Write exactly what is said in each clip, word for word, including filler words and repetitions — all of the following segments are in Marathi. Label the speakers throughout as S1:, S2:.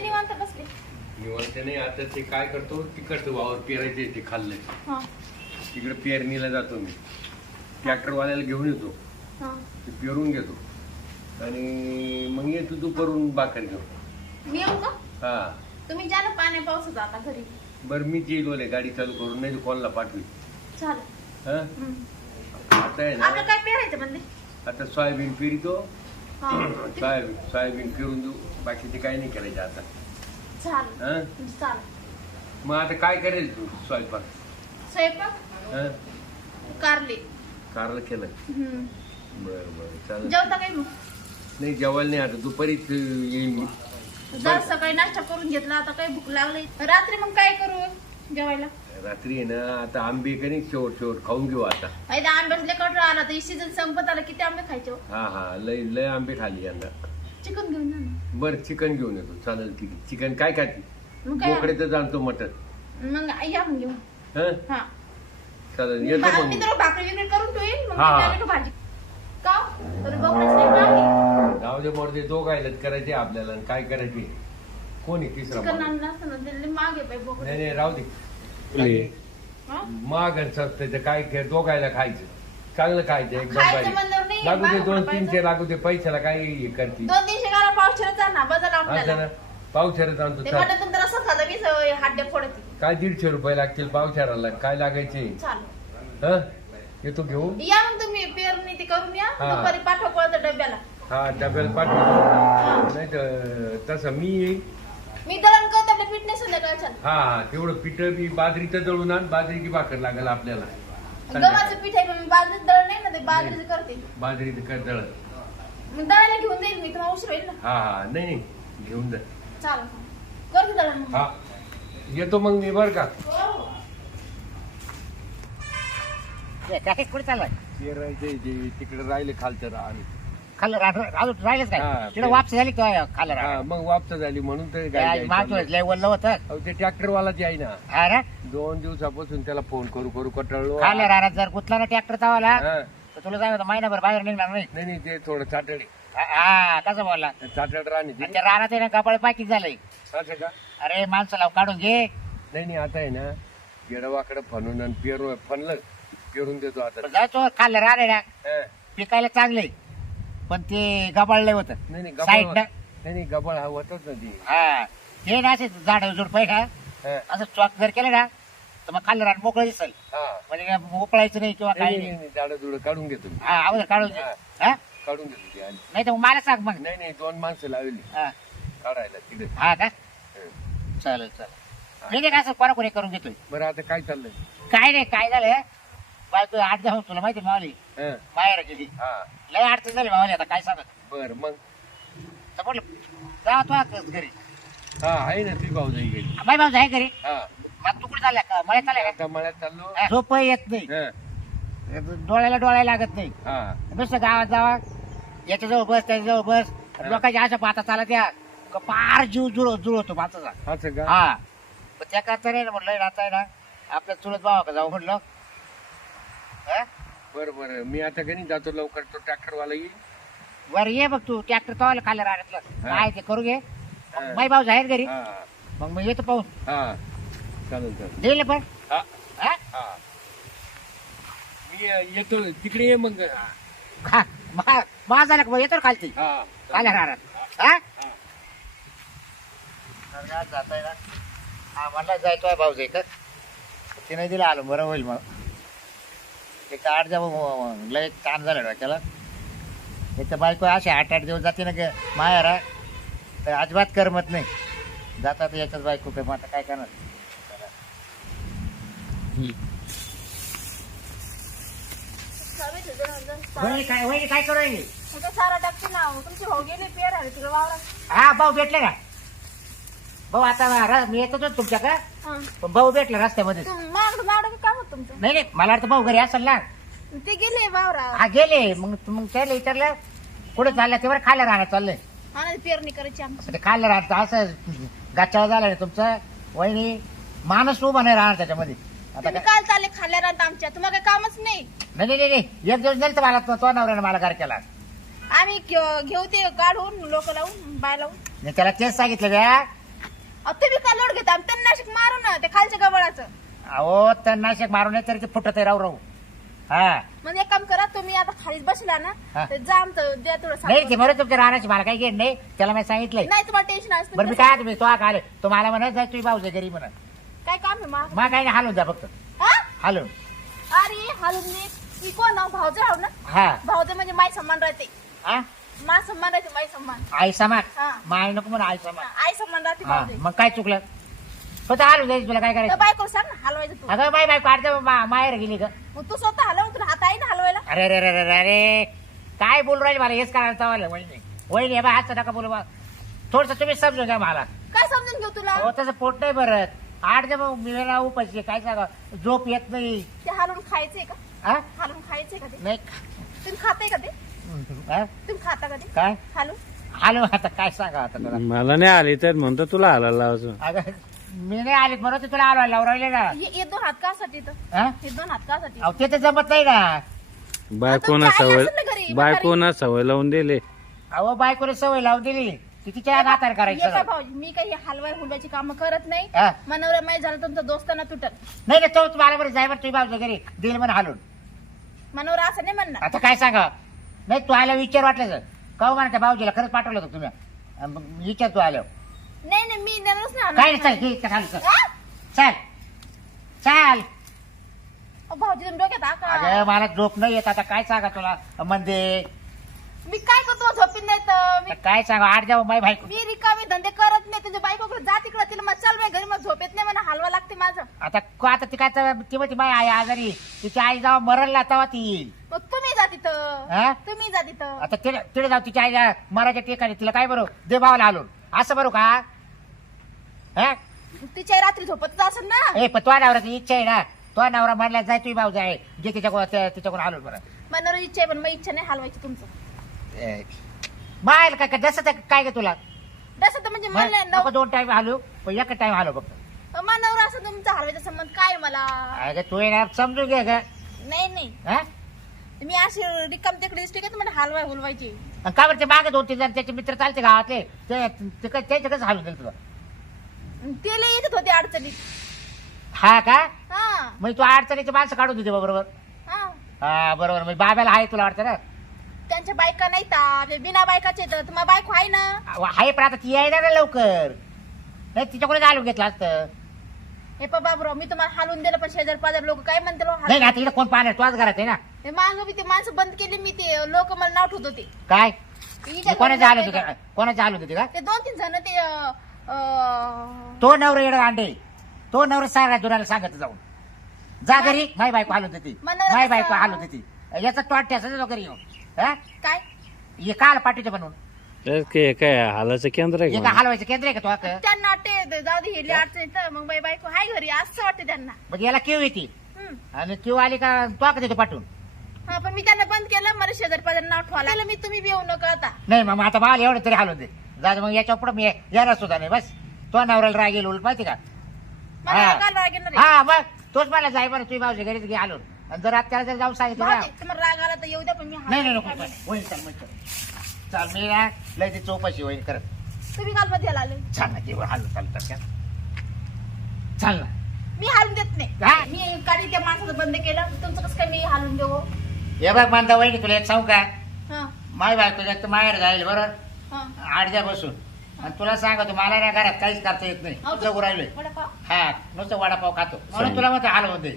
S1: निवांत बसले.
S2: निवांत नाही, आता ते काय करतो तिकडचं वावर पेरायचे ते खाल्लंय
S1: हा
S2: तिकडे पेरणीला जातो मी. ट्रॅक्टरवाल्याला घेऊन येतो,
S1: हा
S2: ते पेरून घेतो आणि मग येतो तू करून भाकर घेऊन.
S1: मी येऊ का?
S2: हा
S1: तुम्ही ज्या ना पाण्या पावसाचं आता घरी.
S2: बरं मीच येईल बोले, गाडी चालू करून, नाही कोणाला पाठवी.
S1: चालेल.
S2: हा
S1: हम्म.
S2: आता आहे
S1: आपलं
S2: ना,
S1: काय पेरायचं म्हणले?
S2: आता सोयाबीन पेरितो,
S1: हा
S2: सोयाबीन सोयाबीन पेरून देऊ, बाकीचे काही नाही करायचे आता.
S1: चालेल
S2: हा
S1: चालेल.
S2: मग आता काय करेल तू स्वयंपाक?
S1: स्वयंपाक
S2: हा
S1: कारले.
S2: कारलं केलं.
S1: हम्म.
S2: बरं बरं चालेल.
S1: जेवता काय मग?
S2: नाही जेवायला नाही, आता दुपारीच येईन मी.
S1: जर सकाळी नाश्ता करून घेतला, आता काही भूक लागली रात्री मग काय करू जेवायला?
S2: रात्री आहे ना, आता आंबे का नाही शेवट शेवट खाऊन घेऊ आता.
S1: फायदा आंब्यातले कटर आला तर सीझन संपत आला, किती आंबे खायचे हो?
S2: हा हा लय लय आंबे खाली यंदा.
S1: चिकन घेऊन जा ना.
S2: बरं चिकन घेऊन येतो, चालेल ठीक आहे. चिकन काय खाते?
S1: मग काय
S2: बोकडे तर जाणतो मटन.
S1: मग या मग घेऊन.
S2: हा
S1: हा
S2: चालेल येतो
S1: बा-
S2: मग
S1: मी
S2: मी.
S1: तर भाकरी वगैरे करून ठेवीन, मग
S2: हा.
S1: मी टोमॅटो भाजी का तर बघण्याचं नाही बाकी.
S2: जाऊ दे मोरदे, दोघायलाच करायचे आपल्याला, आणि काय करायचे कोणी तिसरा
S1: चिकन
S2: माणूस?
S1: आणलं असतं ना, दिल्ली मागे पाय बोकडे.
S2: नाही नाही राहू दे.
S1: हा?
S2: माग आणि सस्तं काय काय दोघायला खायचं, चांगलं खायचं एकदम
S1: खायचं
S2: बारीक.
S1: म्हणल्यावर नाही,
S2: लागू दे
S1: मागं
S2: दोन
S1: पडायचं.
S2: तीनशे, लागू दे पैशाला काय हे करते.
S1: दोन तीनशे गाला पावशेर जा ना, बदल
S2: असं
S1: आपल्याला.
S2: ना पावसाळ्यात आणतो
S1: ते
S2: चाल.
S1: मटण तुमचं रस्सा खाल्लं मी सवय हाड्या फोडते.
S2: काय दीडशे रुपये लागतील पावसाळ्याला, काय लागायचे?
S1: चालेल.
S2: हा येतो घेऊन.
S1: या मग तुम्ही पेरणी ते करून या,
S2: हा.
S1: दुपारी पाठवा कोणत्या डब्याला.
S2: हा डब्याला पाठवतो,
S1: हा.
S2: नाही तर तसं मी येईल.
S1: मी दळण करतो, आपल्या फिटनेस संध्याकाळ चाल.
S2: हा हा तेवढं पीठ बी बाजरीचं दळून आण, बाजरीची भाकर लागेल आपल्याला.
S1: गव्हाचं पीठ आहे, पण मी बाजरीत दळण नाही ना, ते बाजरीचं करते.
S2: बाजरीचं कर दळण.
S1: मग दळायला घेऊन जाईल मी, तुम्हाला उशीर होईल ना.
S2: हा हा नाही नाही घेऊन जा.
S1: चालेल करते दळण मग.
S2: हा येतो मग मी बरं का.
S1: हो, हो.
S3: काय कुठे चाललाय?
S2: पेरायचे तिकडे राहिले खालचं रान.
S3: खाल्लं अजून राहिलंच
S2: हा,
S3: काय तिकडे
S2: ते-
S3: वापस झाली का खाल्लं
S2: हा मग वापस झाली म्हणून तर गाडी
S3: मागच्या
S2: जायचं.
S3: लय वल्ल होतं
S2: अहो, ते ट्रॅक्टरवालाच आहे ना,
S3: हा ना
S2: दोन दिवसापासून त्याला फोन करू करू कटाळलो.
S3: खाल्लं राहणार जर गुतला ना ट्रॅक्टर चावाला
S2: हा.
S3: तर तुला जाय होतं महिनाभर बाहेर निघणार नाही.
S2: नाही नाही ते थोडं चाटडे
S3: हा, हा कसं बोलला
S2: चाटड राणी ते.
S3: आणि त्या रानात आहे ना कपाळ पाकीच झालंय.
S2: असं का?
S3: अरे माणसाला काढून घे.
S2: नाही नाही आता आहे ना गेडवाकडे फणून आणि पेरू फणलं पेरून देतो आता.
S3: जायचो खाल्लं राहणे ना
S2: हा.
S3: पिकायला चांगलंय, पण ते गबाळलंय होतं
S2: नाही नाही
S3: साईड
S2: गबाळ
S3: ना.
S2: नाही नाही गबाळ हा होतच ना ती.
S3: हा हे ना असे झाड झुडपय का
S2: हा.
S3: असं चॉक जर केलं ना तर मग खाल्लं राहणं मोकळं दिसल,
S2: हा.
S3: म्हणजे काय मोकळायचं नाही किंवा
S2: नाही,
S3: काही
S2: नाही
S3: नाही.
S2: नाही झाडं जुडं काढून घेतो मी.
S3: हा अगोदर काढून घे.
S2: हा.
S3: हा
S2: काढून घेतो ती आणि.
S3: नाही तर मग मला सांग मग.
S2: नाही नाही दोन माणसं लावली
S3: हा
S2: काढायला तिकडे.
S3: हा का चालेल चालेल. मी नाही का असं कोणा कोणी करून घेतोय.
S2: बरं आता काय चाललंय?
S3: काय नाही काय झालं बायको आठ जाऊन तुला माहिती आहे मावली
S2: हा.
S3: बाहेर गेली
S2: हा
S3: लय अडचण झाली मावली आता काय सांगत.
S2: बर मग.
S3: तर म्हटलं जा तू आज घरी.
S2: हा आहे ना ती भाऊ जाई गेली.
S3: बाई भाऊ आहे घरी.
S2: हा
S3: मग तू कुठे चालल्या का मला चालल्या
S2: आता मळ्यात चाललो.
S3: का झोप येत नाही,
S2: हा
S3: डोळ्याला डोळ्या लागत नाही.
S2: हा
S3: नुसतं गावात जावा याच्याजवळ बस त्याच्याजवळ बस लोकांच्या अशा पाता चालत या का पार जीव जुळ जुळवतो माताचा.
S2: असं का?
S3: हा पण त्या करता नाही ना म्हटलं राहता आहे ना आपल्या चुलत भावा का जाऊ म्हटलं. हा?
S2: बरं बरं मी आता घरी जातो लवकर, तो ट्रॅक्टर वाला येईल.
S3: वर ये बघ तू ट्रॅक्टर तवाला खाल्लं राहण्यातलं
S2: हा.
S3: काय ते करू घे.
S2: हा.
S3: बाई भाऊ आहेत घरी,
S2: हा
S3: मग मी येतो पाहून
S2: हा चालेल चालेल.
S3: दिलं पण.
S2: हा
S3: हा?
S2: हा मी अ, येतो तिकडे ये मग.
S3: खा मा झालं का मग येतो ना खालती
S2: हा
S3: खाल्या राहणार. हा जाताय ना हा म्हणला जायतोय भाऊ जाय का ते नाही दिलं आलं बरं होईल. मग एक आठ जाऊ लय काम झालं डोक्याला. एक तर बायको असे आठ आठ दिवस जाते ना ग मायारा तर अजिबात करमत नाही. जातात याच्यात बायको काय मग आता काय करणार.
S1: चालेल, जरा- जरा चालेल.
S3: वहिनी काय वहिनी काय करू राहिली?
S1: आता सारा टाकते ना, तुमचे भाऊ गेले पेर आले तिकडे वावरात.
S3: हा भाऊ भेटले का भाऊ आता र- मी येतो तुमच्याकडे
S1: हा.
S3: पण भाऊ भेटला रस्त्यामध्ये.
S1: तुम- मागं मागं काय होत तुमचं?
S3: नाही नाही मला वाटतं भाऊ घरी असेल ना.
S1: ते गेले वावरात.
S3: हा गेले मग मग त्याला विचारलं कुठे चाललं तेव्हा खायला राहणार चाललंय.
S1: हा ना, पेरणी करायची आमची.
S3: ते खायला राहतं असं गाच्यावर झालं ना तुमचं वहिनी माणूस उभा नाही राहणार त्याच्यामध्ये. आता
S1: तुम्ही
S3: काय
S1: काल चालले खाल्ल्या राहत आमच्या, तुम्हाला काही कामच नाही.
S3: नाही नाही नाही एक दिवस नेलं तर मला तो तो नवऱ्यानं मला घर केला.
S1: आम्ही घेऊ घेऊ ते काढून लोक लावून बाय लावून.
S3: मी त्याला तेच सांगितलं द्या
S1: अहो, तुम्ही काय लोड घेता त्यांना नाशिक मारू ना ते खालच्या गवळाचं.
S3: अहो तर नाशिक मारून तरी ते फुटत आहे राहू राहू. हा
S1: म्हणजे एक काम करा तुम्ही आता खालीच बसला ना
S3: हा.
S1: ते जा आमचं द्या थोडं
S3: नाही ते
S1: सांग.
S3: बरोबर तुमच्या राहण्याची मला काही घेण नाही त्याला मी सांगितलंय.
S1: नाही तुम्हाला टेन्शन असतं
S3: बरं मी काय तुम्ही तो आले तो मला म्हणत जाय तुम्ही भाऊजे घरी म्हणत
S1: काय काम आहे मा
S3: मग काही नाही हालून जा फक्त
S1: हा?
S3: हालून.
S1: अरे हालून मी मी कोण आहो? भाऊजे आहो ना.
S3: हा
S1: भाऊजे म्हणजे माय सन्मान राहते.
S3: हा
S1: मा सन्मान राहते माय सन्मान.
S3: आई समान
S1: हा.
S3: माय नको म्हणून आई समान.
S1: आई सन्मान राहते
S3: हा
S1: भाऊजे.
S3: मग काय चुकलं फक्त हालून जायचं तुला काय
S1: तर
S3: करायचं.
S1: बायको सांग ना हलवायचं तू.
S3: अगं बाई बाई काढते माहेर गेली का.
S1: मग तू स्वतः हलव तुला हात आहे ना हलवायला.
S3: अरे रे रे रे रे अरे काय बोलू राहिले मला हेच करायला तवाले वहिनी वहिनी बा हाच नका बोलू बा थोडस तुम्ही समजून घ्या मला.
S1: काय समजून घेऊ तुला.
S3: हो तसं पोट नाही भरत आठ जण मिळाला उपाशी काय सांगा झोप येत नाही.
S1: ते हलवून खायचंय का.
S3: हा
S1: हलवून खायचंय का ते.
S3: नाही
S1: तुम्ही खाताय का ते.
S3: हा?
S1: तुम्ही खाता का ते
S3: काय
S1: हलवून.
S3: आलो आता काय सांगा आता तुला.
S4: मला नाही आली तर म्हणतो तुला हालायला अजून.
S3: अगं मी नाही आलीत म्हणून तुला आलो लावरायले ना.
S1: हे हे दोन हात कासाठी तर
S3: हा?
S1: हे दोन हात कासाठी.
S3: अहो ते तर जमत नाही ना.
S4: बायकोना
S1: आता काय
S4: सवय
S1: असेल ना घरी,
S4: बायकोना सवय लावून दिले.
S3: अहो बायकोने सवय लावून दिली ती तिच्या हाताने
S1: हे काय
S3: करायचं.
S1: भाऊजी मी काही हलवाय हुलवायची कामं करत नाही.
S3: हा?
S1: मनावर माहीत झालं तुमचा दोस्ताना तुटल.
S3: नाही नाही तो मला बरं जाय बरं तुम्ही बाजू घरी दिल म्हणून हालून.
S1: मनावर असं नाही म्हणणार.
S3: आता काय सांगा नाही तू आल्या विचार वाटलं का म्हणा त्या भाऊजीला खरंच पाठवलं होतं तुम्ही अन मग विचार तू आल्यावर.
S1: नाही नाही मी देणारच नाही
S3: काय
S1: हालवायला.
S3: नाही चल घे इतकं खाली चल
S1: हा?
S3: चल चल.
S1: अहो, भाऊजी तुम्ही डोक्यात हा का.
S3: अगं मला झोप नाही येत आता काय सांगा तुला म्हणजे
S1: मी काय करतो झोपीन नाही तर मी
S3: काय सांगा आठ जाऊ माई भाई.
S1: मी रिकामी धंदे करत नाही. तुझ्या बायकोकडे जा तिकडे तिला मग चल बाई घरी मग झोपेत नाही म्हणा हलवा लागते माझं.
S3: आता को- आता ती काय तर- ती म्हणते माई आई आजारी तिची आई जावा मरल तेव्हा ती येईल.
S1: मग तुम्ही जा तिथं.
S3: हा?
S1: तुम्ही जा तिथं.
S3: आता तिला तिथे जाऊ तिच्या आई मराच्या ठिकाणी तिला काय बरो दे भावाला हालून असं बरो का. हा
S1: तिच्या रात्री झोपतच असेल ना.
S3: ए पण तो नवऱ्याची इच्छा आहे ना तो नवरा म्हणला जाय तुम्ही भाऊ जाय घे तिच्याकडून त्या- तिच्याकडून हालून बरं.
S1: मनावर इच्छा आहे पण मग इच्छा नाही हलवायची तुमचं.
S3: मायल काय काय जसं ते काय ग तुला
S1: तसं तर म्हणजे म्हणलं
S3: नको दोन टाइम हालू पण एक टाइम हालू फक्त.
S1: मनावर असं तुमचा हलवायचा संबंध काय आहे मला.
S3: अगं तू ये ना समजून घे ग.
S1: नाही नाही
S3: हा?
S1: मी अशी रिकाम तिकडे दिसते का तुम्हाला हलवाय हुलवायची.
S3: आणि का बरं ते मागे दोन तीन जण त्याचे मित्र चालते गावातले ते ते काय- त्याचं कसं हालून दिलं तुला.
S1: ते लय येत होते अडचणीत.
S3: हा का
S1: हा
S3: मग तू अडचणीचे माणसं काढून देते बरोबर.
S1: हा
S3: हा बरोबर म्हणजे बाब्याला आहे तुला वाटतं ना.
S1: त्यांच्या बायका नाही ता बिना बायकाचे तर तुम्हाला बायको आहे ना.
S3: आहे पण आता ती यायला ना लवकर नाही तिच्याकडे घालून घेतलं असतं.
S1: हे पा बाबूराव मी तुम्हाला हालून दिलं पण शेजार पाजार लोक काय म्हणते
S3: नाही ना तिकडे कोण पाहणार तुझ्याच घरात आहे ना.
S1: माग मी ते माणसं बंद केली मी ते लोक मला नाव ठेवत होते.
S3: काय
S1: हिच्या
S3: कोणाचं आलं
S1: घरी
S3: होतं का? कोणाचं आलं होतं का
S1: ते दोन तीन जण ते अं, अं,
S3: तो नवरा येणार अंडे तो नवरा सारा दुराला सांगत जाऊन जा घरी माय बायको हालत होती
S1: मनावर
S3: माय
S1: असं-
S3: बायको हालत होती याचा टॉट ठेवायचा तो घरी येऊन. हा?
S1: काय
S3: हे काल पाठवते म्हणून
S4: तर काय काय हालाचं केंद्र आहे
S3: हे
S4: का
S3: का
S4: मला?
S3: हलवायचं केंद्र आहे का तो हक्क?
S1: त्यांना ते जाऊ दे हे अडचण तर मग बाई बायको हाय घरी असं वाटते त्यांना.
S3: मग याला किव येते
S1: हम्म.
S3: आणि किव आली का तो हक्क देतो पाठवून.
S1: हा पण मी त्यांना बंद केलं मला शेजार पाजार नाव ठेवायला मी तुम्ही बी येऊ नका आता.
S3: नाही मग आता मला एवढं तरी हालून दे जा मग याच्या पुढे मी येणार सुद्धा नाही बस तो नवऱ्याला राग येईल उलट माहिती का.
S1: मला
S3: हा.
S1: काल राग येणार आहे.
S3: हा मग तोच मला जाय बरं तुम्ही मावशी घरीच घे हालून आणि जर आता त्याला जर जाऊन सांगितलं ना
S1: भाऊ दे, तुम्हाला राग आला तर येऊ द्या पण मी
S3: नाही नाही
S1: हालवून
S3: नको
S1: खाली नाही.
S3: होईल चाल मग चाल मी ना लय ती चौपाशी होईल करत
S1: तुम्ही काल मध्ये आले
S3: चाल ना जेवण हालून चालतात का चाल ना.
S1: मी हालून देत
S3: हा?
S1: नाही. मी काढी त्या माणसाचं बंद केलं तुमचं कसं काय मी हालून देऊ.
S3: हे बघ मानता वहिनी तुला एक सांगू का
S1: हा
S3: माय बायको जास्त माहेर जाईल बरोबर
S1: हा
S3: आडद्या बसून आणि तुला सांगतो मला ना घरात काहीच करता येत नाही
S1: अहो,
S3: जगू राहिलोय
S1: वडापाव.
S3: हा नुसतं वडापाव खातो म्हणून तुला मग हालवून दे.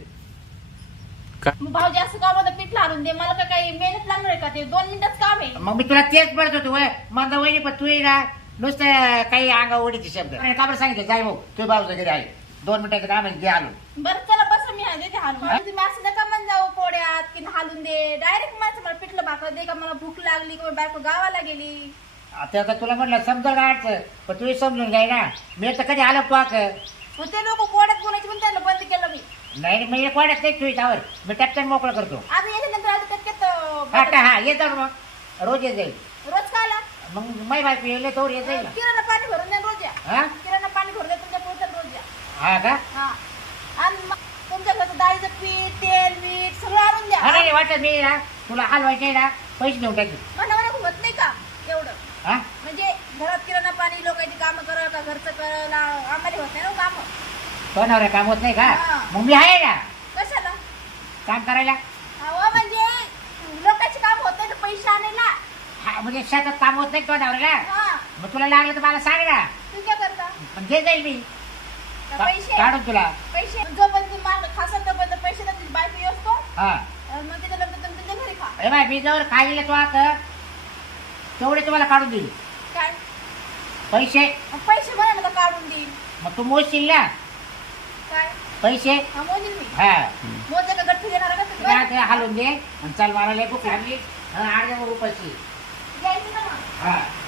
S1: मग भाऊजी असं काम होतं पीठ हालून दे मला काय काही मेहनत लागणार आहे का ते दोन मिनिटात काम आहे.
S3: मग मी तुला तेच म्हणत होतो वय मानता वहिनी पण तू ये ना नुसतं काही अंगा ओढीचे शब्द का बरं सांगितलं जाय भाऊ तुझ्या भाऊ घरी आहे दोन मिनिटाचं काम आहे घे हालून.
S1: बरं चला बस मी देते हालून. तुम्ही असं नका म्हण जाऊ पोड्यात की हालून दे डायरेक्ट माझं मला पिठलं भाकर दे का मला भूक लागली किंवा बायको गावाला गेली.
S3: आता आता तुला म्हटलं समजा गाडचं पण तू समजून घ्याय ना मी तर कधी आलो पाक
S1: मग ते लोक कोड्यात बोलायची पण त्यांना बंद केलं मी.
S3: नाही मी एक वाड्यात नाही तुझी त्यावर मी टॅप्टन मोकळं करतो.
S1: आता याच्यानंतर आता टक्क्यात
S3: हा
S1: अं,
S3: का हा ये जाऊ मग रोज येत जाईल
S1: रोज खायला
S3: मग माय बायको येईल तर येत जाईल ना.
S1: किराणा पाणी भरून द्या रोज या.
S3: हा
S1: किराणा पाणी भरून द्या तुमच्या पुढच्या रोज या.
S3: हा का
S1: हा आणि मग तुमच्या घरचं डाळीचं पीठ तेल मीठ सगळं आणून द्या.
S3: अरे वाटत मी ना तुला हलवायचे ना पैसे देऊन टाकतो.
S1: मनावर होत नाही का एवढं
S3: हा
S1: म्हणजे घरात किराणा पाणी लोकांची कामं करा का घरचं करायला आम्हाला होत नाही ना काम.
S3: तो नवरा काम होत नाही का?
S1: हा.
S3: मग मी आहे ना
S1: कशाला?
S3: काम करायला.
S1: अहो म्हणजे लोकांचे काम होत नाही तर पैसे आणायला.
S3: हा, म्हणजे शेतात काम होत नाही तो नवऱ्याला.
S1: हा
S3: मग तुला लागलं तर मला सांग ना,
S1: तू काय करता?
S3: पण घे जाईल मी
S1: का
S3: का-
S1: पैसे
S3: काढून तुला.
S1: पैसे जोपर्यंत माल खासा तोपर्यंत पैसे ना तुझी बायको असतो.
S3: हा
S1: मग त्याच्यानंतर तुम्ही तुमच्या घरी खा.
S3: अरे बाय, मी जवळ खायला तो आता तेवढे तुम्हाला काढून देईल
S1: काय
S3: पैसे.
S1: मग पैसे म्हणा मला काढून देईन.
S3: मग तू मोजशील ना
S1: काय
S3: पैसे.
S1: हा मोजील मी.
S3: हा
S1: मोजे का गठ्ठी देणार का ते?
S3: तुला ते हालून दे आणि चल मला लय भूक लागली. हा, आठ हजार रुपयाची.
S1: द्यायचं ना मग.
S3: हा